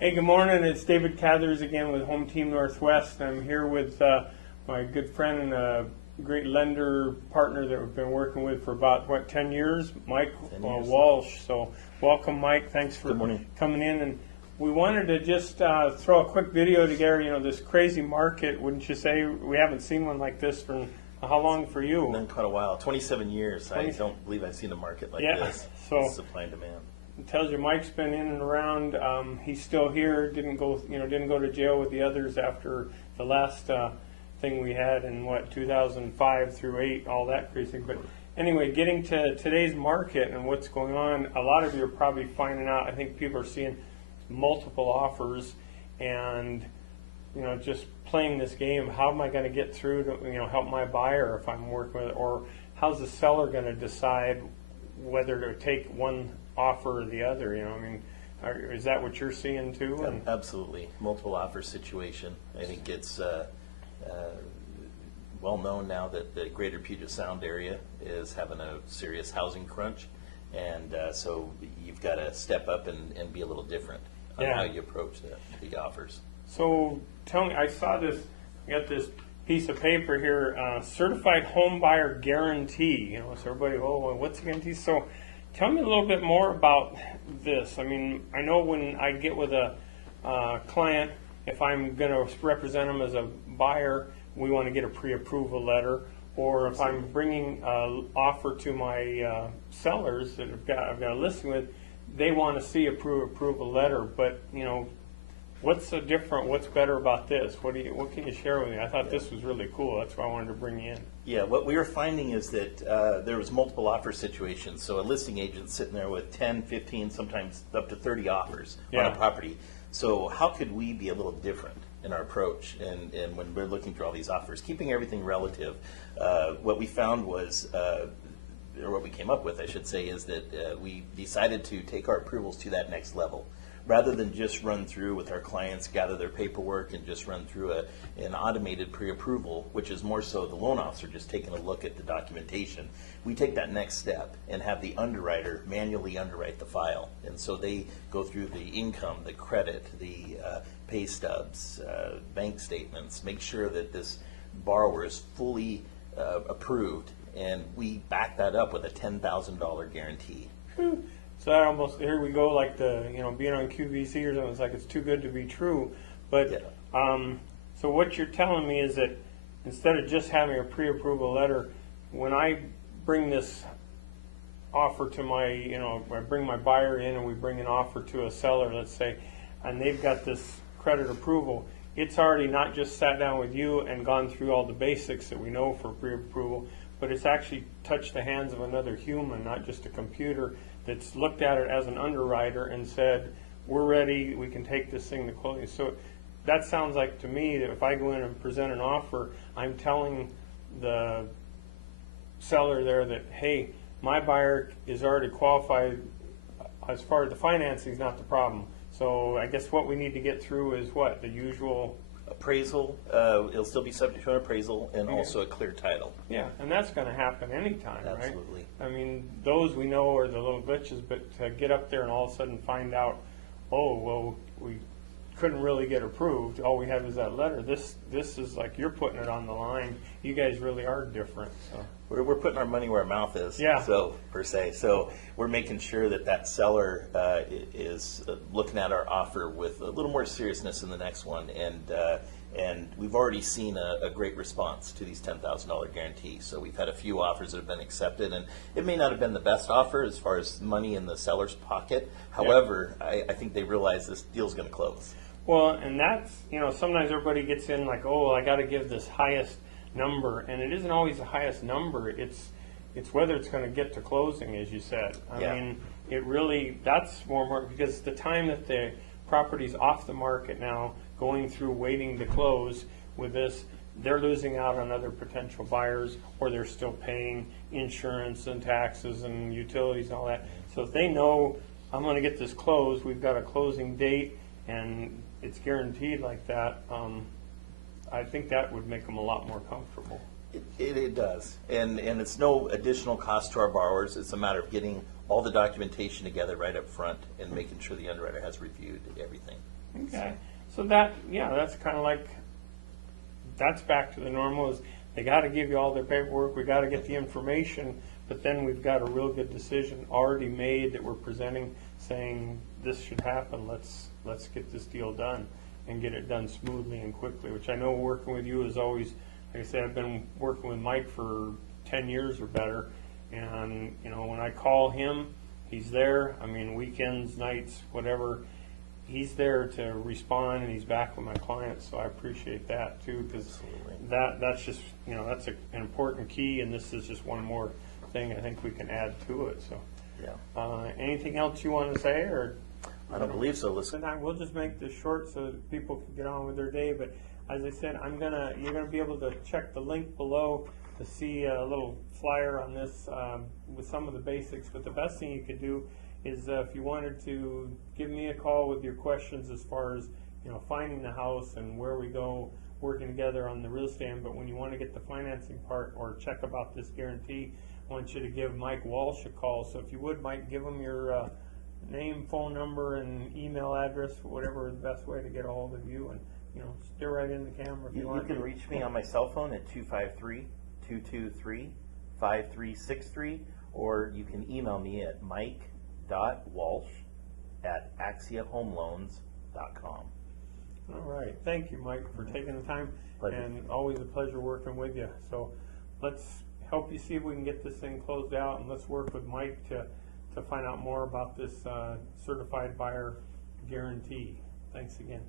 Hey, good morning. It's David Cathers again with Home Team Northwest. I'm here with my good friend and a great lender partner that we've been working with for about, 10 years, Mike 10 years. Walsh. So welcome, Mike. Thanks for coming in. And we wanted to just throw a quick video together, this crazy market, wouldn't you say? We haven't seen one like this for how long for you? It's been quite a while, 27 years. I don't believe I've seen a market like this. So supply and demand. It tells you Mike's been in and around. He's still here. Didn't go to jail with the others after the last thing we had in 2005 through 8, all that crazy thing. But anyway, getting to today's market and what's going on, a lot of you are probably finding out. I think people are seeing multiple offers and just playing this game. How am I going to get through to help my buyer if I'm working with it, or how's the seller going to decide whether to take one offer or the other? Is that what you're seeing too? Absolutely, multiple offer situation. I think it's well known now that the greater Puget Sound area is having a serious housing crunch, and so you've got to step up and be a little different on how you approach the offers. So tell me, I saw this, I got this piece of paper here, certified home buyer guarantee. So everybody, what's the guarantee? So tell me a little bit more about this. I know when I get with a client, if I'm going to represent them as a buyer, we want to get a pre-approval letter. Or if I'm bringing an offer to my sellers that I've got a listing with, they want to see a pre-approval letter. But what's better about this? What can you share with me? I thought this was really cool. That's why I wanted to bring you in. Yeah, what we were finding is that there was multiple offer situations. So a listing agent sitting there with 10, 15, sometimes up to 30 offers on a property. So how could we be a little different in our approach and when we're looking through all these offers, keeping everything relative? What we found was, or what we came up with, I should say, is that we decided to take our approvals to that next level. Rather than just run through with our clients, gather their paperwork, and just run through an automated pre-approval, which is more so the loan officer just taking a look at the documentation, we take that next step and have the underwriter manually underwrite the file. And so they go through the income, the credit, the pay stubs, bank statements, make sure that this borrower is fully approved, and we back that up with a $10,000 guarantee. So that almost, here we go, like being on QVC or something, it's like it's too good to be true. But so what you're telling me is that instead of just having a pre-approval letter, when I bring this offer to I bring my buyer in and we bring an offer to a seller, let's say, and they've got this credit approval, it's already not just sat down with you and gone through all the basics that we know for pre-approval, but it's actually touched the hands of another human, not just a computer, that's looked at it as an underwriter and said, we're ready, we can take this thing to closing. So that sounds like to me that if I go in and present an offer, I'm telling the seller there that, hey, my buyer is already qualified as far as the financing is not the problem. So I guess what we need to get through is what? The usual appraisal. It'll still be subject to an appraisal and also a clear title. Yeah, and that's going to happen anytime, right? Absolutely. Those we know are the little glitches, but to get up there and all of a sudden find out, we couldn't really get approved. All we have is that letter. This is like you're putting it on the line. You guys really are different. So we're putting our money where our mouth is. Yeah. So per se. So we're making sure that seller is looking at our offer with a little more seriousness in the next one, and we've already seen a great response to these $10,000 guarantees. So we've had a few offers that have been accepted, and it may not have been the best offer as far as money in the seller's pocket. However, I think they realize this deal's going to close. Well, and that's, sometimes everybody gets in like, I got to give this highest number, and it isn't always the highest number. It's whether it's going to get to closing, as you said. It really, that's more important, because the time that the property's off the market now, going through waiting to close with this, they're losing out on other potential buyers, or they're still paying insurance and taxes and utilities and all that. So if they know, I'm going to get this closed, we've got a closing date, and it's guaranteed like that, I think that would make them a lot more comfortable. It does, and it's no additional cost to our borrowers. It's a matter of getting all the documentation together right up front and making sure the underwriter has reviewed everything. Okay, so that, yeah, that's kind of like, that's back to the normal, is they gotta give you all their paperwork, we gotta get the information, but then we've got a real good decision already made that we're presenting, saying this should happen, let's get this deal done and get it done smoothly and quickly, which I know working with you is always, like I said, I've been working with Mike for 10 years or better, and, you know, when I call him, he's there, I mean, weekends, nights, whatever, he's there to respond, and he's back with my clients, so I appreciate that too, because that's just, you know, that's an important key, and this is just one more thing I think we can add to it. So, Yeah. Anything else you want to say, or? I don't believe so. Listen, We'll just make this short so that people can get on with their day. But as I said, you're gonna be able to check the link below to see a little flyer on this with some of the basics. But the best thing you could do is if you wanted to give me a call with your questions as far as, you know, finding the house and where we go working together on the real estate. But when you want to get the financing part or check about this guarantee, I want you to give Mike Walsh a call. So if you would, Mike, give him your name, phone number, and email address, whatever the best way to get a hold of you, and, you know, stare right in the camera if you want. you can reach me on my cell phone at 253-223-5363, or you can email me at mike.walsh@axiahomeloans.com. All right. Thank you, Mike, for taking the time. Pleasure. And always a pleasure working with you. So let's help you see if we can get this thing closed out, and let's work with Mike to find out more about this certified buyer guarantee. Thanks again.